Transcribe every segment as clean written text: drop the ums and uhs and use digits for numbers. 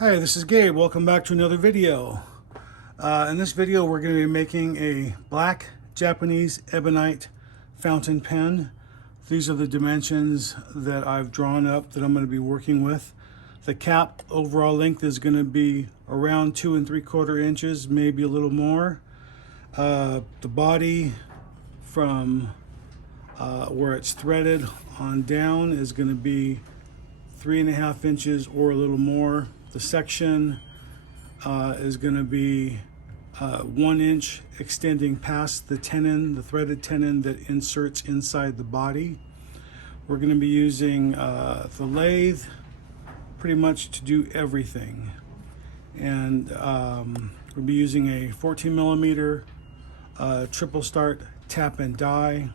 Hi, this is Gabe. Welcome back to another video. In this video, we're going to be making a black Japanese Ebonite fountain pen. These are the dimensions that I've drawn up that I'm going to be working with. The cap overall length is going to be around 2 3/4 inches, maybe a little more. The body from where it's threaded on down is going to be 3.5 inches or a little more. The section is going to be 1 inch extending past the tenon, the threaded tenon that inserts inside the body. We're going to be using the lathe pretty much to do everything. And we'll be using a 14 millimeter triple start tap and die,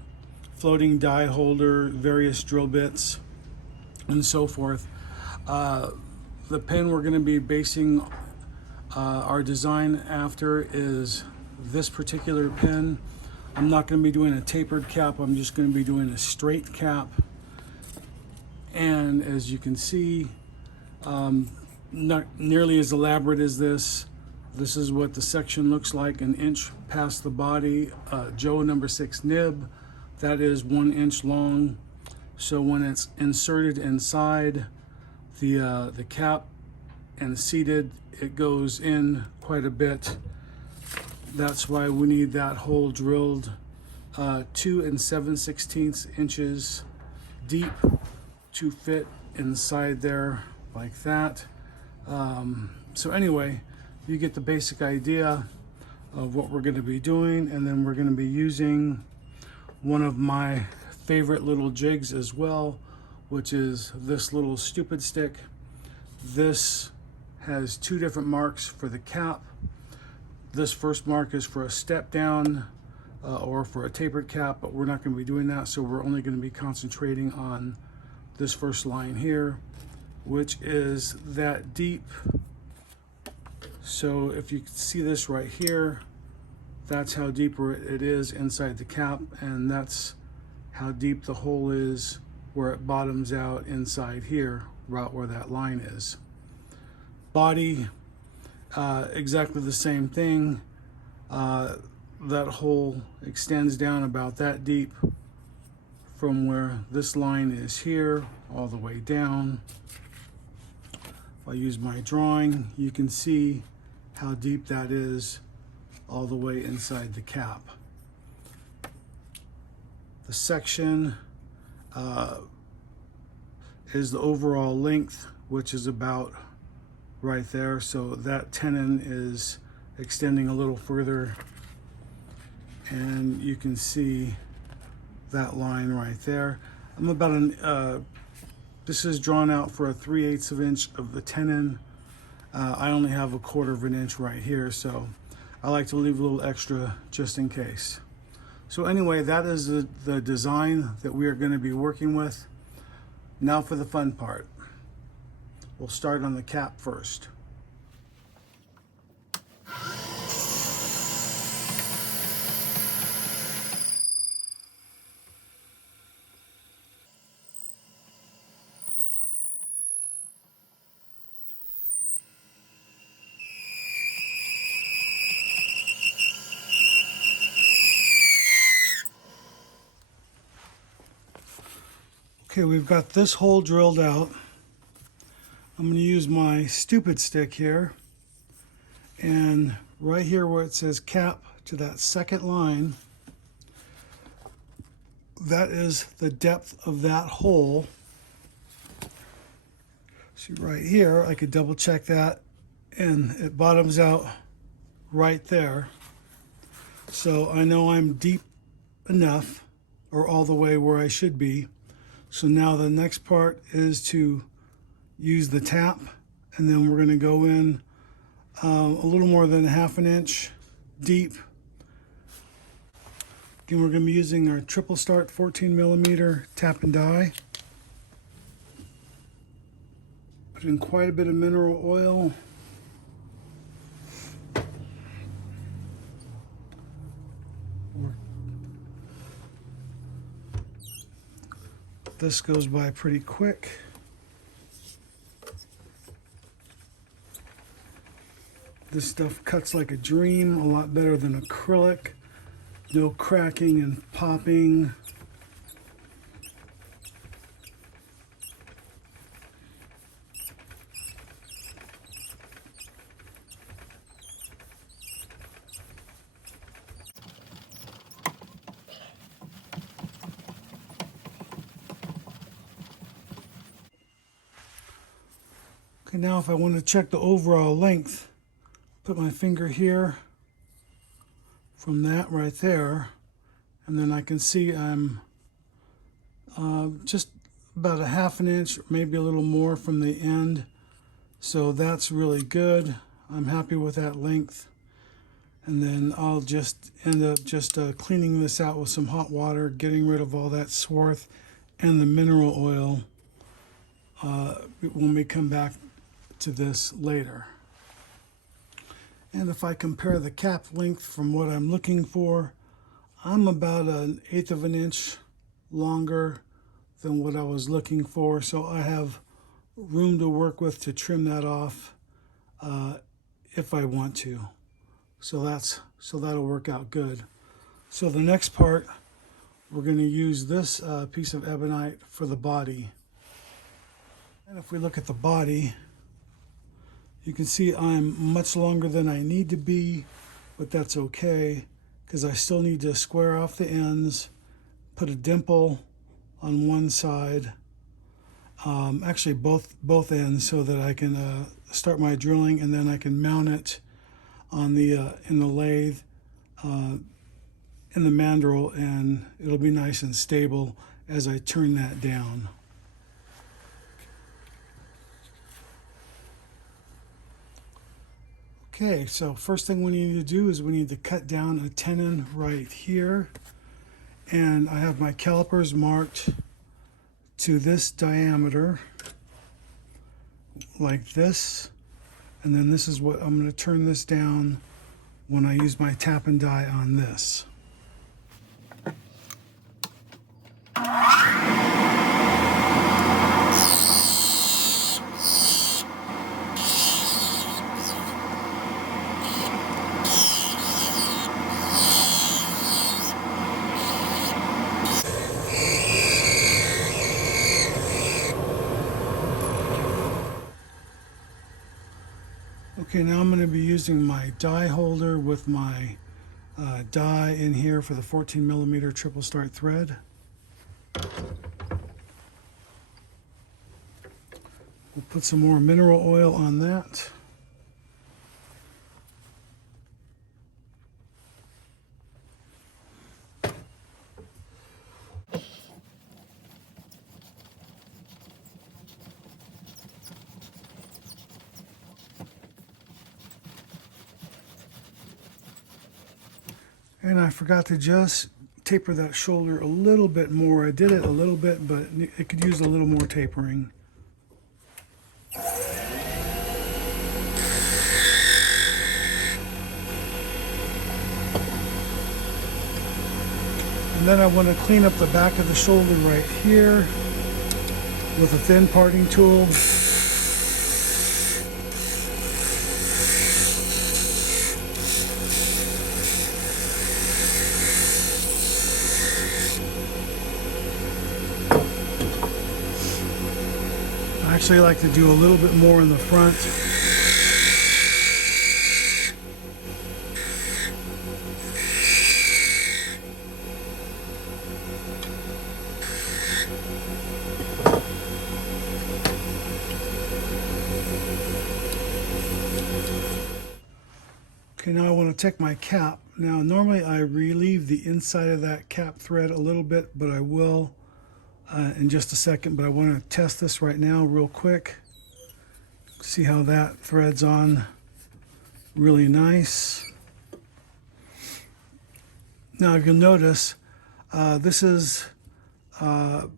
floating die holder, various drill bits, and so forth. The pen we're going to be basing our design after is this particular pen. I'm not going to be doing a tapered cap, I'm just going to be doing a straight cap. And as you can see, not nearly as elaborate as this. This is what the section looks like, 1 inch past the body. Joe number 6 nib, that is 1 inch long. So when it's inserted inside the cap and seated, it goes in quite a bit. That's why we need that hole drilled 2 7/16 inches deep to fit inside there like that. So anyway, you get the basic idea of what we're going to be doing, and then we're going to be using one of my favorite little jigs as well, which is this little stupid stick. This has 2 different marks for the cap. This first mark is for a step down or for a tapered cap, but we're not going to be doing that, so we're only going to be concentrating on this first line here, which is that deep. So if you can see this right here, that's how deep it is inside the cap, and that's how deep the hole is where it bottoms out inside here, right where that line is. Body, exactly the same thing. That hole extends down about that deep from where this line is here all the way down. If I use my drawing, you can see how deep that is all the way inside the cap. The section is the overall length, which is about right there. So that tenon is extending a little further, and you can see that line right there. I'm about this is drawn out for a 3/8 of inch of the tenon. I only have a 1/4 of an inch right here, so I like to leave a little extra just in case. So anyway, that is the design that we are going to be working with. Now for the fun part. We'll start on the cap first. Okay, we've got this hole drilled out. I'm going to use my stupid stick here, and right here where it says cap to that second line, that is the depth of that hole. See right here, I could double check that, and it bottoms out right there. So I know I'm deep enough, or all the way where I should be. So now the next part is to use the tap, and then we're going to go in a little more than 1/2 inch deep. Again, we're going to be using our triple start 14 millimeter tap and die. Put in quite a bit of mineral oil. This goes by pretty quick. This stuff cuts like a dream, a lot better than acrylic. No cracking and popping. Okay, now if I want to check the overall length, put my finger here from that right there, and then I can see I'm just about a half an inch, maybe a little more from the end. So that's really good. I'm happy with that length. And then I'll just end up just cleaning this out with some hot water, getting rid of all that swarth and the mineral oil when we come back to this later. And if I compare the cap length from what I'm looking for, I'm about 1/8 of an inch longer than what I was looking for. So I have room to work with to trim that off if I want to. So that'll work out good. So the next part, we're going to use this piece of ebonite for the body. And if we look at the body, you can see I'm much longer than I need to be, but that's okay because I still need to square off the ends, put a dimple on one side, actually both ends, so that I can start my drilling, and then I can mount it on the in the lathe in the mandrel, and it'll be nice and stable as I turn that down. Okay, so first thing we need to do is we need to cut down a tenon right here, and I have my calipers marked to this diameter like this, and then this is what I'm going to turn this down when I use my tap and die on this. Okay, now I'm going to be using my die holder with my die in here for the 14mm triple start thread. We'll put some more mineral oil on that. And I forgot to just taper that shoulder a little bit more. I did it a little bit, but it could use a little more tapering. And then I want to clean up the back of the shoulder right here with a thin parting tool. I actually like to do a little bit more in the front. Okay, now I want to take my cap. Now normally I relieve the inside of that cap thread a little bit, but I will in just a second. But I want to test this right now real quick. See how that threads on really nice. Now if you'll notice, this is the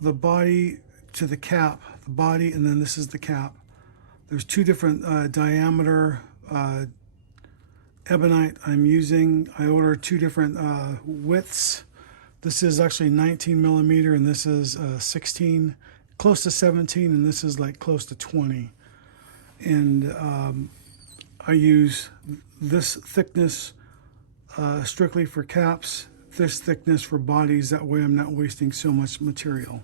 body to the cap, the body, and then this is the cap. There's two different diameter ebonite I'm using. I ordered two different widths. This is actually 19mm, and this is 16, close to 17, and this is like close to 20. And I use this thickness strictly for caps, this thickness for bodies. That way I'm not wasting so much material.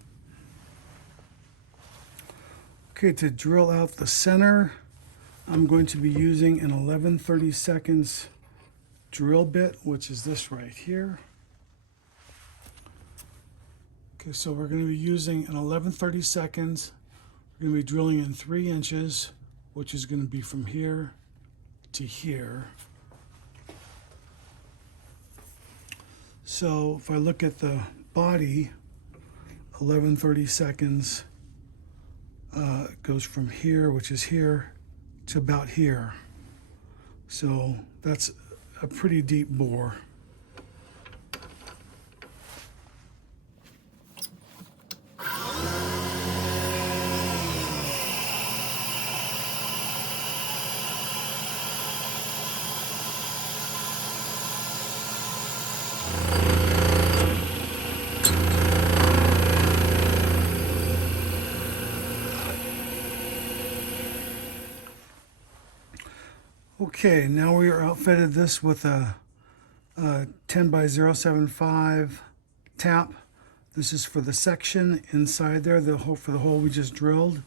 Okay, to drill out the center, I'm going to be using an 11/32 drill bit, which is this right here. Okay, so we're going to be using an 11/32. We're going to be drilling in 3 inches, which is going to be from here to here. So if I look at the body, 11/32 goes from here, which is here, to about here. So that's a pretty deep bore. Okay, now we are outfitted this with a 10x075 tap. This is for the section inside there, for the hole we just drilled.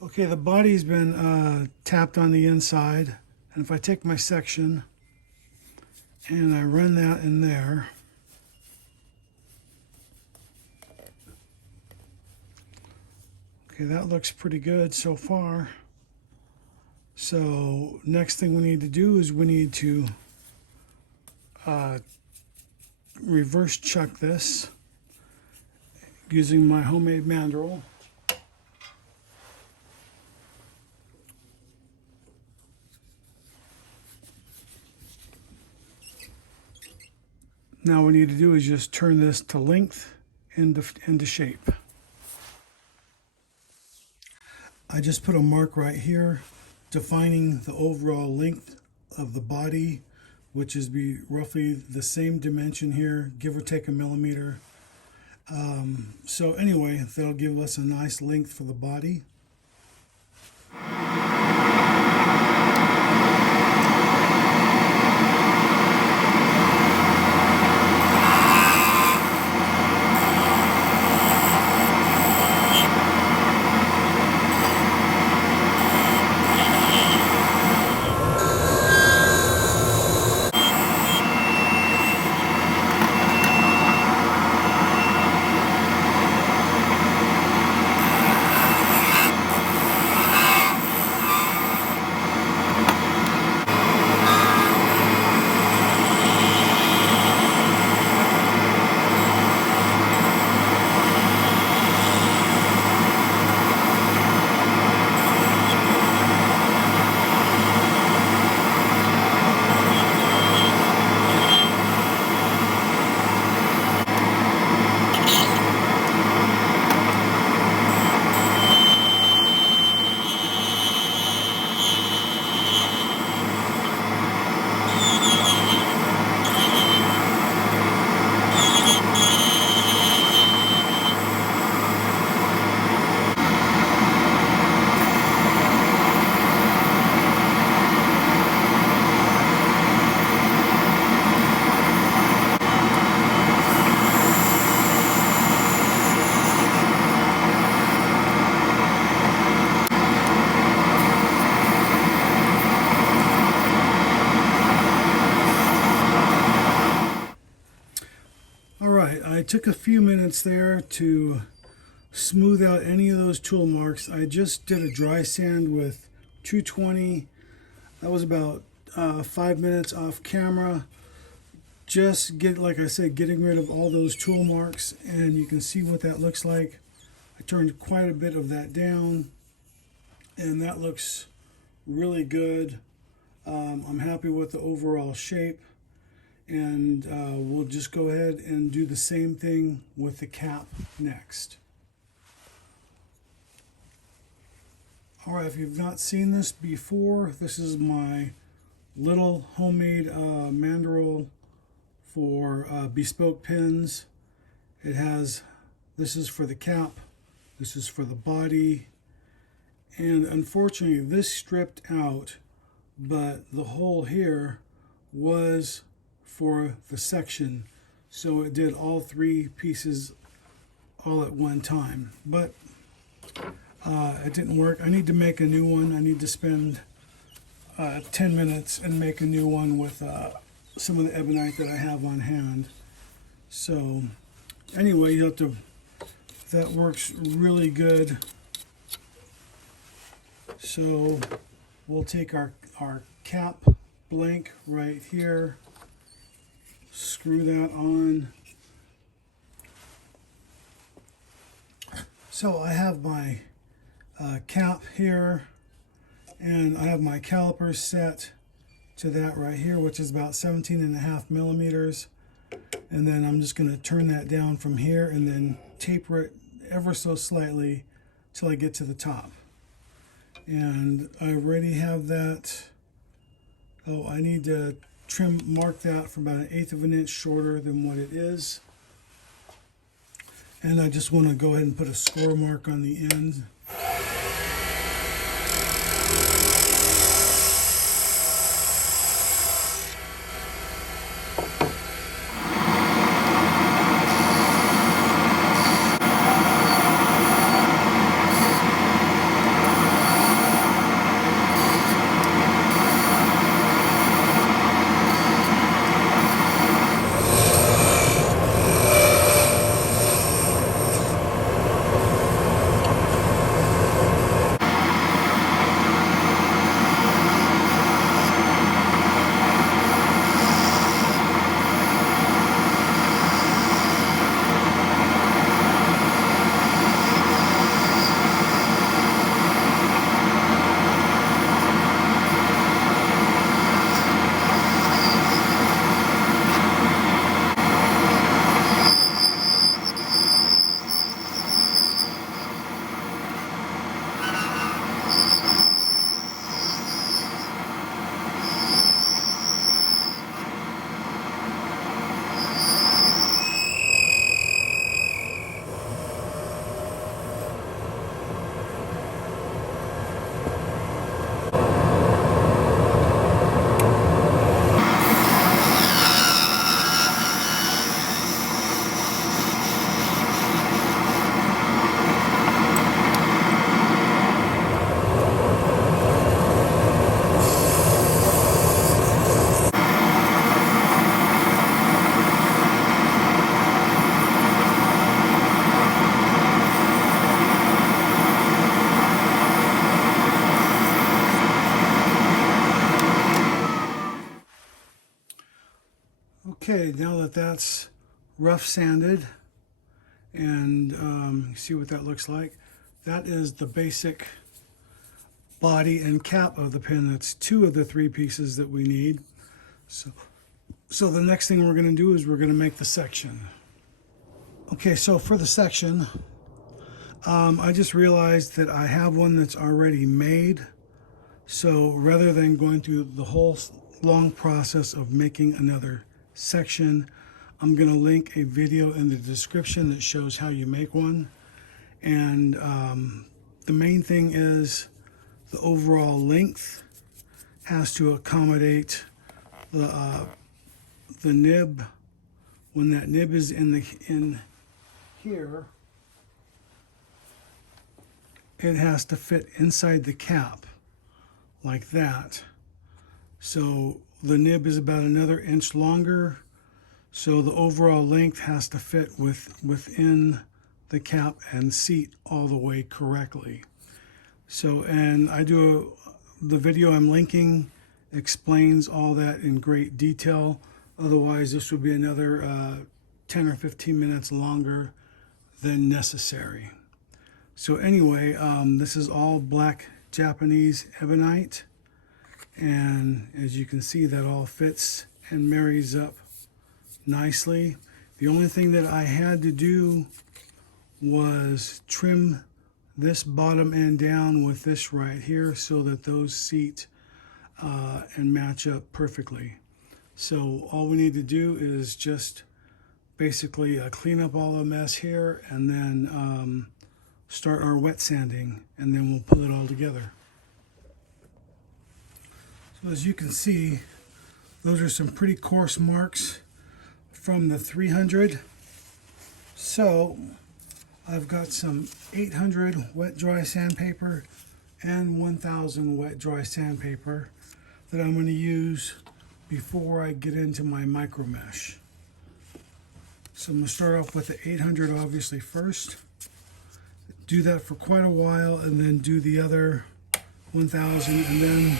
Okay, the body's been tapped on the inside, and if I take my section and I run that in there, okay, that looks pretty good so far. So next thing we need to do is we need to reverse chuck this using my homemade mandrel. Now what we need to do is just turn this to length into shape. I just put a mark right here defining the overall length of the body, which is roughly the same dimension here, give or take a millimeter. So anyway, that'll give us a nice length for the body. I took a few minutes there to smooth out any of those tool marks. I just did a dry sand with 220. That was about 5 minutes off camera. Just like I said, getting rid of all those tool marks, and you can see what that looks like. I turned quite a bit of that down, and that looks really good. I'm happy with the overall shape. And we'll just go ahead and do the same thing with the cap next. Alright, if you've not seen this before, this is my little homemade mandrel for bespoke pins. It has, this is for the cap, this is for the body, and unfortunately this stripped out, but the hole here was for the section, so it did all three pieces all at one time, but it didn't work. I need to make a new one. I need to spend 10 minutes and make a new one with some of the ebonite that I have on hand. So anyway, you have to, that works really good. So we'll take our cap blank right here, screw that on. So I have my cap here, and I have my calipers set to that right here, which is about 17.5 millimeters. And then I'm just going to turn that down from here and then taper it ever so slightly till I get to the top. And I already have that. Oh, I need to mark that for about 1/8 of an inch shorter than what it is. And I just want to go ahead and put a score mark on the end. Okay, now that that's rough sanded, and you see what that looks like, that is the basic body and cap of the pin. That's 2 of the 3 pieces that we need. So the next thing we're going to do is we're going to make the section. Okay, so for the section, I just realized that I have one that's already made. So rather than going through the whole long process of making another section, I'm going to link a video in the description that shows how you make one. And the main thing is the overall length has to accommodate the nib. When that nib is in here, it has to fit inside the cap like that. So the nib is about another inch longer, so the overall length has to fit within the cap and seat all the way correctly. So, and the video I'm linking explains all that in great detail. Otherwise, this would be another 10 or 15 minutes longer than necessary. So anyway, this is all black Japanese ebonite. And as you can see, that all fits and marries up nicely. The only thing that I had to do was trim this bottom end down with this right here so that those seat and match up perfectly. So all we need to do is just basically clean up all the mess here and then start our wet sanding, and then we'll pull it all together. So as you can see, those are some pretty coarse marks from the 300. So I've got some 800 wet dry sandpaper and 1000 wet dry sandpaper that I'm going to use before I get into my micro mesh. So I'm going to start off with the 800 obviously first. Do that for quite a while and then do the other 1000 and then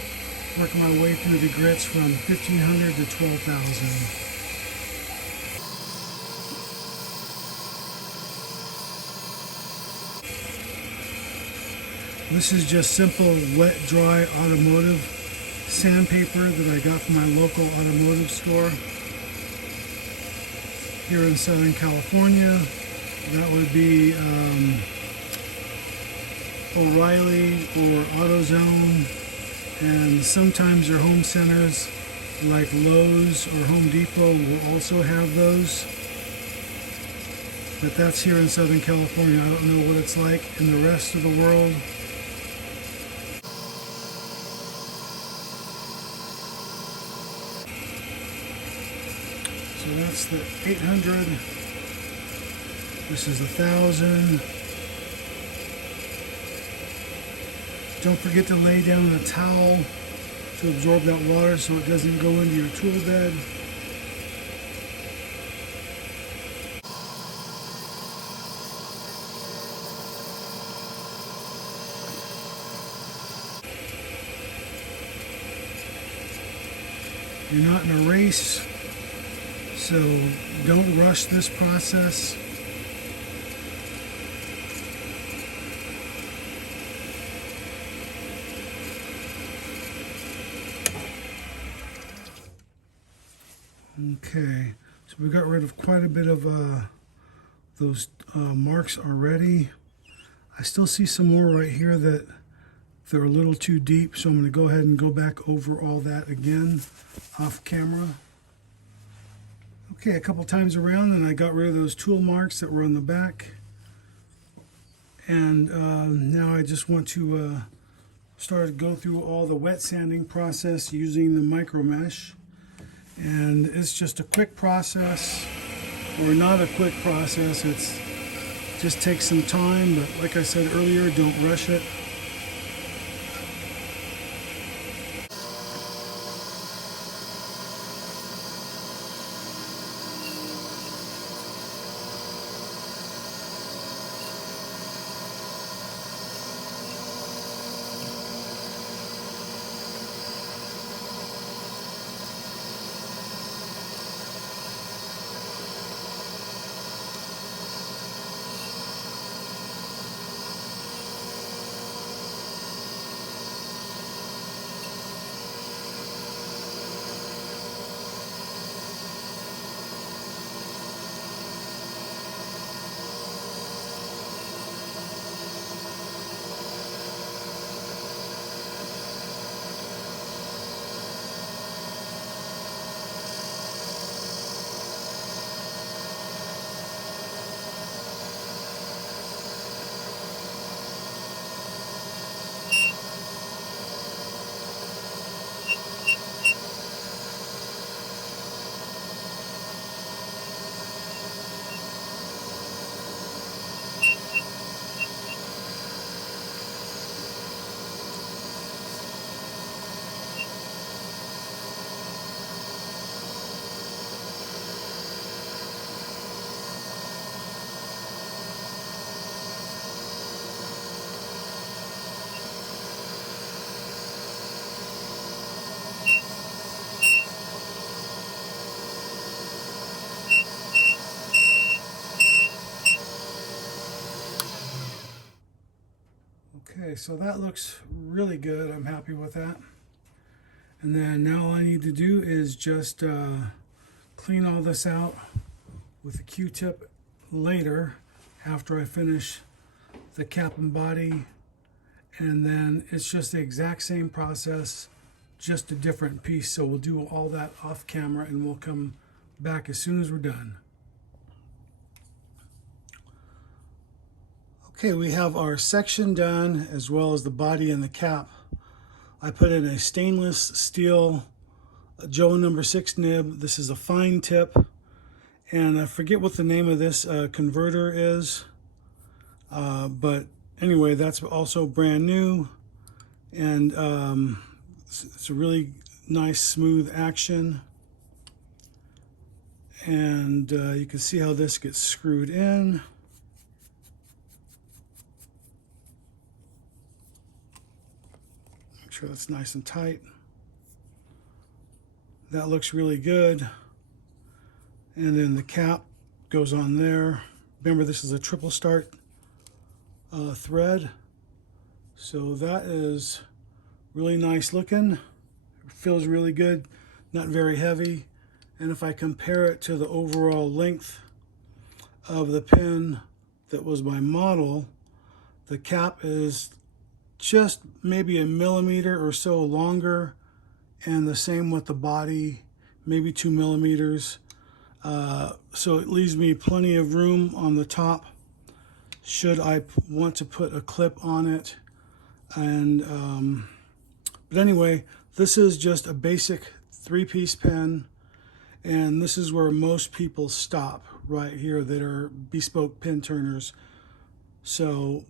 work my way through the grits from 1500 to 12,000. This is just simple wet dry automotive sandpaper that I got from my local automotive store here in Southern California. That would be O'Reilly or AutoZone, and sometimes their home centers like Lowe's or Home Depot will also have those. But that's here in Southern California. I don't know what it's like in the rest of the world. So that's the 800. This is 1000. Don't forget to lay down a towel to absorb that water so it doesn't go into your tool bed. You're not in a race, so don't rush this process. Okay, so we got rid of quite a bit of those marks already. I still see some more right here that they're a little too deep, so I'm going to go ahead and go back over all that again off camera. Okay, a couple times around and I got rid of those tool marks that were on the back. And now I just want to start to go through all the wet sanding process using the micro mesh. And it's just a quick process, or not a quick process. It's just takes some time, but like I said earlier, don't rush it. Okay, so that looks really good. I'm happy with that. And then now all I need to do is just clean all this out with a Q-tip later after I finish the cap and body, and then it's just the exact same process, just a different piece. So we'll do all that off camera and we'll come back as soon as we're done. Okay, we have our section done as well as the body and the cap. I put in a stainless steel Joe number 6 nib. This is a fine tip, and I forget what the name of this converter is, but anyway, that's also brand new, and it's a really nice smooth action, and you can see how this gets screwed in. Make sure that's nice and tight. That looks really good. And then the cap goes on there. Remember, this is a triple start thread. So that is really nice looking. It feels really good, not very heavy. And if I compare it to the overall length of the pin that was my model, the cap is just maybe a millimeter or so longer, and the same with the body, maybe 2 millimeters. So it leaves me plenty of room on the top should I want to put a clip on it. And but anyway, this is just a basic 3-piece pen, and this is where most people stop, right here, that are bespoke pin turners. So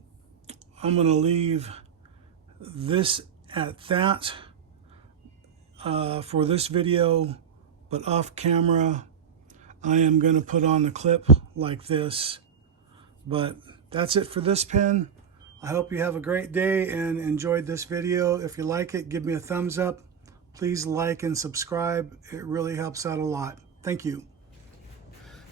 I'm going to leave this at that for this video, but off camera I am going to put on a clip like this. But that's it for this pen. I hope you have a great day and enjoyed this video. If you like it, give me a thumbs up. Please like and subscribe. It really helps out a lot. Thank you.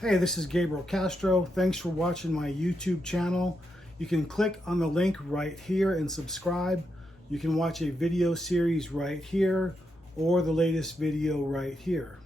Hey, this is Gabriel Castro. Thanks for watching my YouTube channel. You can click on the link right here and subscribe. You can watch a video series right here, or the latest video right here.